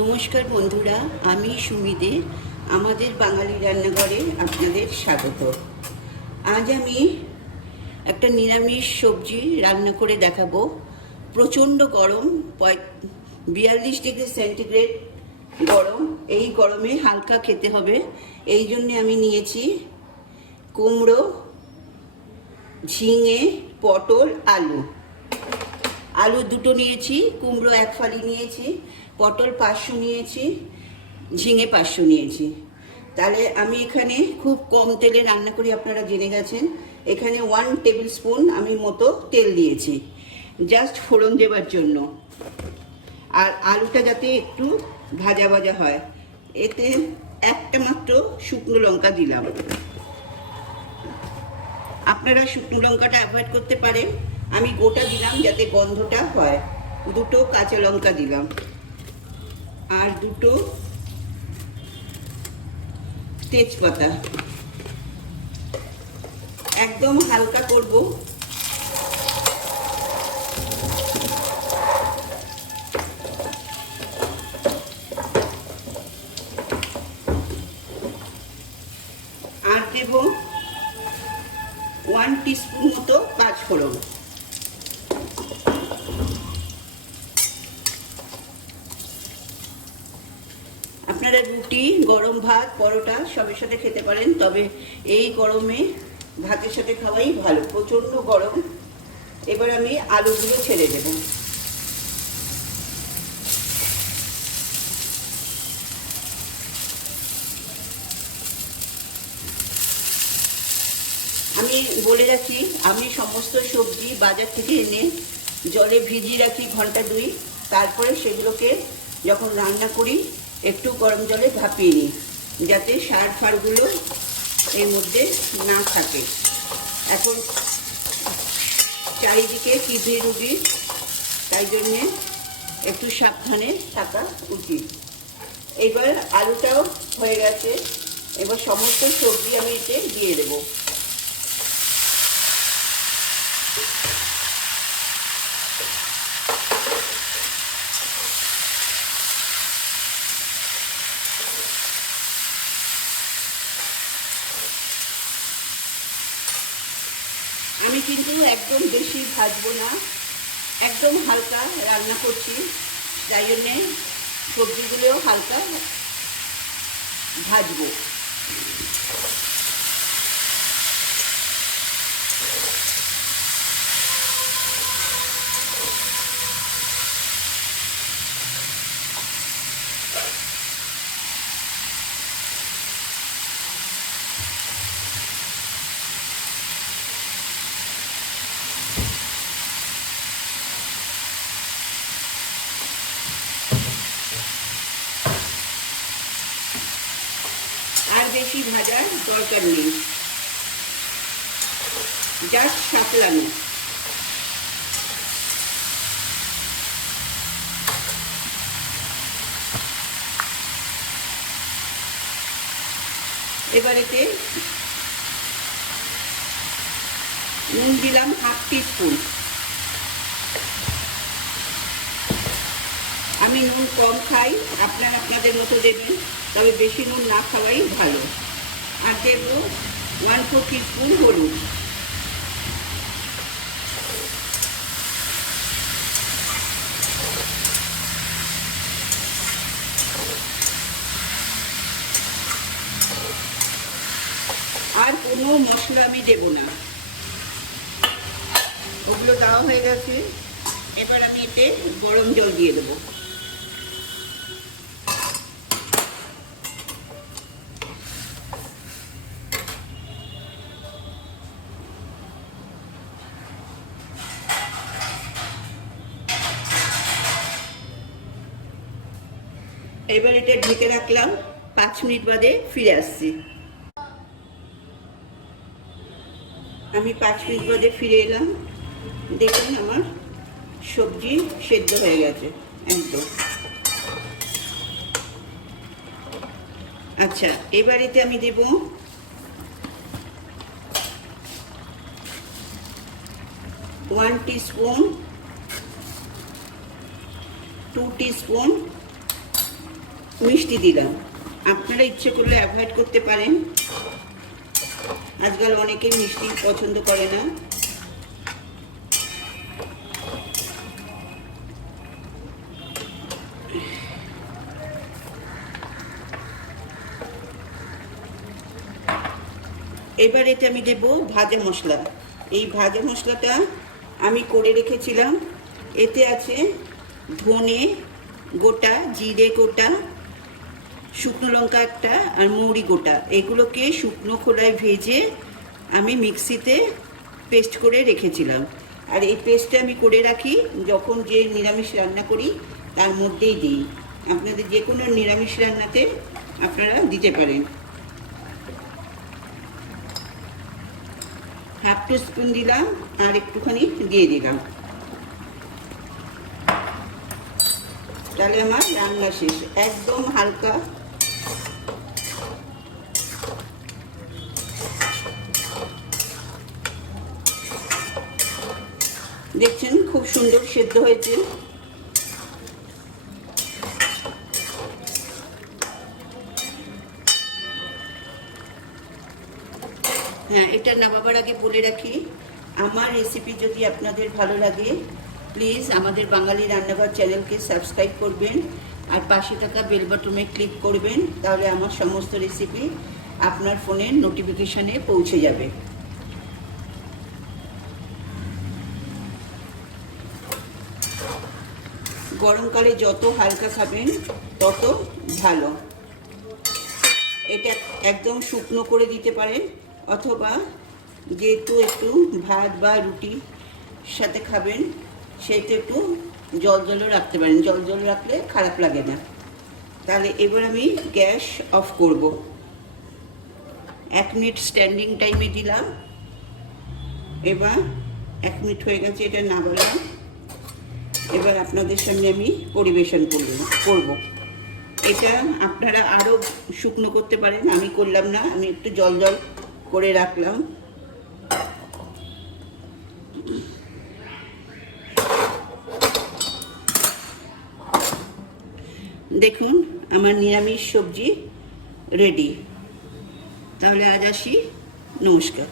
নমস্কার বন্ধুরা, আমি সুমিদে আমাদের বাঙালি রান্নাঘরে আপনাদের স্বাগত। আজ আমি একটা নিরামিষ সবজি রান্না করে দেখাবো। প্রচণ্ড গরম, 42 ডিগ্রি সেন্টিগ্রেড গরম। এই গরমে হালকা খেতে হবে, এই জন্যে আমি নিয়েছি কুমড়ো, ঝিঙে, পটল, আলু। আলু দুটো নিয়েছি, কুমড়ো 1 ফালি নিয়েছি, পটল 500 নিয়েছি, ঝিঙে 500 নিয়েছি। তাহলে আমি এখানে খুব কম তেলে রান্না করি, আপনারা জেনে গেছেন। এখানে 1 টেবিল স্পুন আমি মতো তেল দিয়েছি, জাস্ট ফোড়ন দেওয়ার জন্য। আর আলুটা যাতে একটু ভাজা ভাজা হয়, এতে একটা মাত্র শুকনো লঙ্কা দিলাম। আপনারা শুকনো লঙ্কাটা অ্যাভয়েড করতে পারেন, আমি গোটা দিলাম যাতে গন্ধটা হয়। 2টো কাঁচা লঙ্কা দিলাম আর 2টো তেজপাতা। একদম হালকা করব। আর দেব 1 টিস্পুন মতো পাঁচফোড়ন। আপনারা রুটি, গরম ভাত, পরোটা সবের সাথে খেতে পারেন, তবে এই গরমে ভাতের সাথে খাওয়াই ভালো, প্রচণ্ড গরম। এবার আমি আলুগুলো ছেড়ে দেব। আমি বলে রাখি, আমি সমস্ত সবজি বাজার থেকে এনে জলে ভিজিয়ে রাখি ঘন্টা 2, তারপরে সেগুলোকে যখন রান্না করি একটু গরম জলে ভাপিয়ে নিই, যাতে সার ফারগুলো এর মধ্যে না থাকে। এখন চারিদিকে কিডনি রুগী, তাই জন্যে একটু সাবধানে থাকা উচিত। এবার আলুটাও হয়ে গেছে, এবার সমস্ত সবজি আমি এতে দিয়ে দেবো। আমি কিন্তু একদম বেশি ভাজবো না, একদম হালকা রান্না করছি, তাই জন্যে সবজিগুলোও হালকা ভাজবো। আর বেশি ভাজার দরকার নেই, জাস্ট সাঁতলানো। এবার এতে নুন দিলাম 1/2 টিস্পুন। আমি নুন কম খাই, আপনারা আপনাদের মতো দেবেন, তবে বেশি নুন না খাওয়াই ভালো। আর দেব 1/4 টিস্পুন হলুদ। আর কোনো মশলা আমি দেব না, ওগুলো দেওয়া হয়ে গেছে। এবার আমি এতে গরম জল দিয়ে দেবো। এবার এটা ঢেকে রাখলাম, 5 মিনিট বাদে ফিরে আসছি। আমি 5 মিনিট বাদে ফিরে এলাম, দেখুন আমার সবজি সেদ্ধ হয়ে গেছে একদম। আচ্ছা, এবার এতে আমি দেব 1 টিস্পুন, 2 টিস্পুন মিষ্টি দিলাম। আপনারা ইচ্ছে করলে অ্যাভয়েড করতে পারেন, আজকাল অনেকেই মিষ্টি পছন্দ করে না। এবার এতে আমি দেব ভাজা মশলা। এই ভাজা মশলাটা আমি করে রেখেছিলাম। এতে আছে ধনে গোটা, জিরে গোটা, শুকনো লঙ্কা একটা আর মৌরি গোটা। এগুলোকে শুকনো খোলায় ভেজে আমি মিক্সিতে পেস্ট করে রেখেছিলাম। আর এই পেস্টটা আমি করে রাখি যখন যে নিরামিষ রান্না করি তার মধ্যেই দিই। আপনাদের যে কোনো নিরামিষ রান্নাতে আপনারা দিতে পারেন। হাফ টি স্পুন দিলাম আর একটুখানি দিয়ে দিলাম, তাহলে আমার রান্না শেষ। একদম হালকা দেখছেন খুব সুন্দর সেদ্ধ হয়েছে। হ্যাঁ, এটা নামাবার আগে বলে রাখি, আমার রেসিপি যদি আপনাদের ভালো লাগে প্লিজ আমাদের বাঙালি রান্নাঘর চ্যানেলকে সাবস্ক্রাইব করবেন আর পাশে থাকা বেল বাটনে ক্লিক করবেন, তাহলে আমার সমস্ত রেসিপি আপনার ফোনের নোটিফিকেশানে পৌঁছে যাবে। গরমকালে যত হালকা খাবেন তত ভালো। এটা একদম শুকনো করে দিতে পারেন, অথবা যেহেতু একটু ভাত বা রুটির সাথে খাবেন সেহেতু একটু জল জলও রাখতে পারেন, জল জল রাখলে খারাপ লাগে না। তাহলে এবার আমি গ্যাস অফ করব। 1 মিনিট স্ট্যান্ডিং টাইমে দিলাম। এবার 1 মিনিট হয়ে গেছে, এটা নামালাম। এবার আপনাদের সামনে আমি পরিবেশন করব। এটা আপনারা আরও শুকনো করতে পারেন, আমি করলাম না, আমি একটু জল জল করে রাখলাম। দেখুন আমার নিরামিষ সবজি রেডি। তাহলে আজ আসি, নমস্কার।